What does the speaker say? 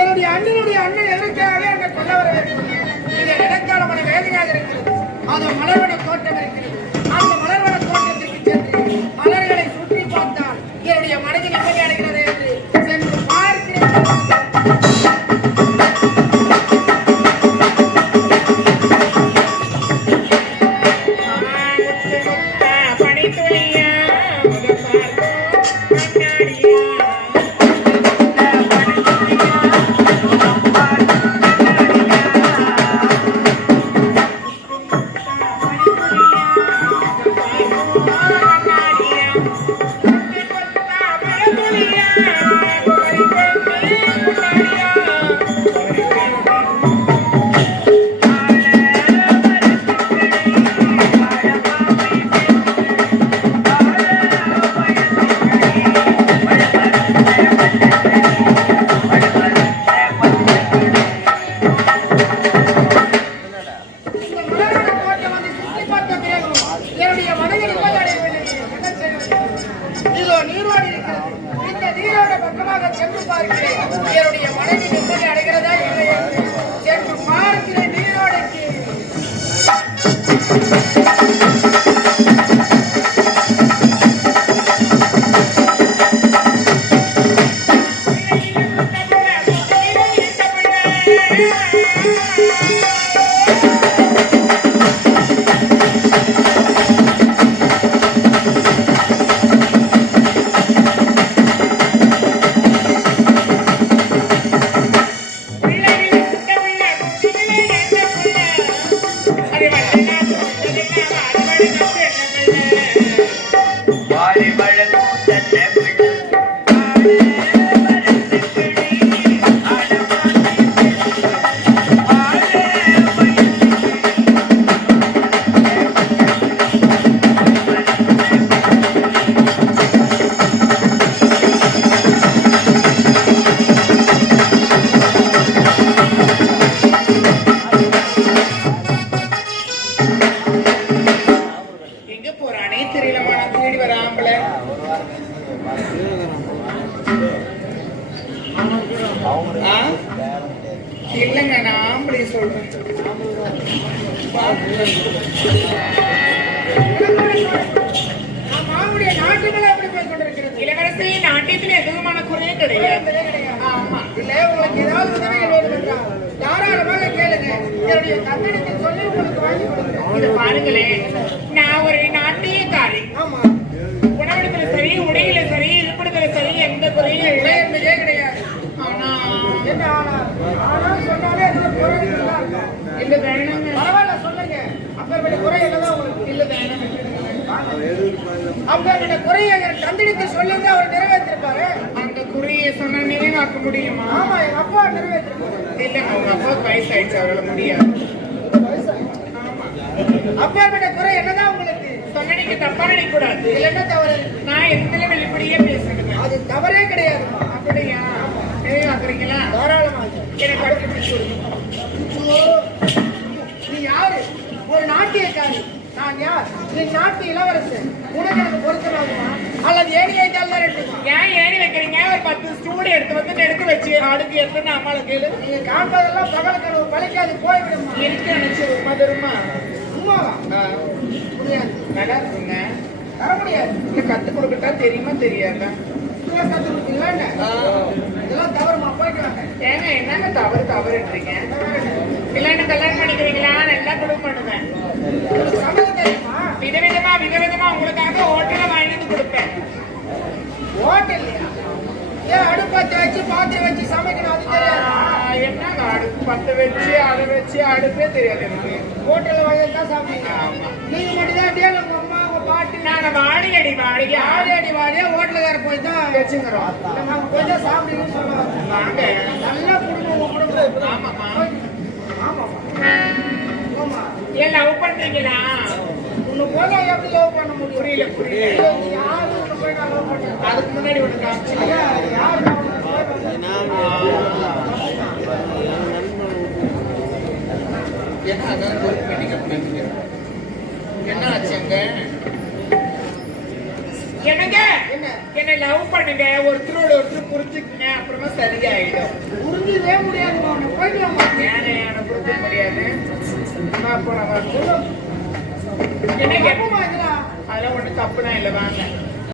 என்னுடைய அண்ணனுடைய அண்ணன் எதற்காக என்னை கொல்ல வர வேண்டும்? இது எனக்கான மன வேதனையாக இருக்கிறது. அது மலர்வன தோட்டம் இருக்கிறது. அந்த மலர்வன தோட்டத்திற்கு சென்று மலர்களை சுற்றி பார்த்தால் என்னுடைய மனதில் நிம்மதி அடைகிறது என்று சென்று பார்க்கிறேன். இல்லங்க நான் ஆம்பளை சொல்றேன். இளவரசி நாட்டியத்தில் எதுவுமான குறையே கிடையாது. ஆமா இல்ல உங்களுக்கு ஏதாவது உதவி வேணும் தாராளமாக கேளுங்க. என்னுடைய கண்ணனுக்கு சொல்லி உங்களுக்கு வாங்கி கொடுக்குறேன். இது பாருங்களேன், நான் ஒரு நாட்டியக்காரி. ஆமா உணவெடுத்துல சரி, உடையில சரி, இருப்பிடத்துல சரி, எந்த குறையும் இல்லை என்பதே கிடையாது. ஆனா என்ன ஆனா சொன்னாலே அதுல குறை இல்ல வேணுங்க. பரவாயில்ல சொல்லுங்க. அப்பேற்பட்ட குறை என்னதான் உங்களுக்கு இல்ல வேணும். அப்பேற்பட்ட குறையை தந்திரித்து சொல்லுங்க, அவர் நிறைவேற்றிருப்பாரு. அந்த குறியை சொன்ன நினைவாக்க முடியுமா? ஆமா எங்க அப்பா நிறைவேற்றிருப்பாரு. இல்ல அவங்க அப்பாவுக்கு வயசாயிடுச்சு, அவரால் முடியாது. அப்பேற்பட்ட குறை என்னதான் உங்களுக்கு சொன்ன நீங்க தப்பா நினைக்க கூடாது. என்ன தவறு? நான் எந்த வெளிப்படையே பேசுறேன். அது தவறே கிடையாது. அப்படியா? நினைவாக்குறீங்களா? தாராளமாக எனக்கு அடுத்து நீ யாரு? ஒரு நாட்டியக்காரி. நான் யார்? நீ நாட்டு இளவரசன். உனக்கு எனக்கு பொருத்தமாகுமா அல்லது ஏணி வைத்தால் தான் எடுத்துமா? ஏன் ஏறி வைக்கிறீங்க? ஒரு 10 ஸ்டூடியோ எடுத்து வந்து எடுத்து வச்சு அடுக்கு எடுத்துன்னு அம்மாவை கேளு. நீங்க காண்பதெல்லாம் பகல் கனவு பழிக்காது, போய்விடுமா? இருக்கு நினைச்சு மதுரமா சும்மாவா? முடியாது. நல்லா இருக்குங்க. தர முடியாது. இல்ல கத்து கொடுக்கட்டா தெரியுமா தெரியாதா? கத்து கொடுத்தீங்களா? இதெல்லாம் தவறுமா, போயிட்டு வாங்க. ஏங்க என்னங்க தவறுன்றீங்க? இல்ல என்ன கல்யாணம் பண்ணிக்கிறீங்களா? நல்லா குடும்பம் பண்ணுவேன். சமையல் தெரியுமா? விதவிதமா உங்களுக்காக ஹோட்டல்ல வாங்கிட்டு கொடுப்பேன். ஹோட்டல்லையா? ஏன் அடுப்பத்தை வச்சு பாத்திரம் வச்சு சமைக்கணும், அது தெரியாது? என்னங்க அடுப்பு பத்த வச்சு அதை வச்சு அடுப்பே தெரியாது எனக்கு. ஹோட்டல்ல வாங்கி தான் சாப்பிடுங்க. ஆமா. நீங்க மட்டும் தான் உங்க அம்மா உங்க பாட்டி நாங்க வாடியடி ஹோட்டலுக்கார போய் தான் வச்சுக்கிறோம். நம்ம கொஞ்சம் சாப்பிடுங்கன்னு சொல்லுவாங்க. வாங்க. நல்லா குடும்பம் குடும்பம். ஆமாமா. ஆமா ஆமா. ஏன் லவ் பண்றீங்களா? உன்னை போல எப்படி லவ் பண்ண முடியும்? புரியல. யாரு உன்னை போய் நான் லவ் பண்ணேன்? அதுக்கு முன்னாடி ஒண்ணு காமிச்சு யாரு என்ன ஆச்சுங்க? என்னங்க என்ன லவ் பண்ணுங்க, ஒருத்தரோட ஒருத்தர் புரிஞ்சுக்குங்க, அப்புறமா சரியாயிடும். புரிஞ்சுக்கவே முடியாதுமா உன்னை போயிட்டு வாமா ஏன்னு எனக்கு புரிஞ்சுக்க முடியாது. அப்போ நம்ம என்ன கேட்போமா இதெல்லாம் அதெல்லாம் ஒன்றும் தப்புதான் இல்லை வாங்க.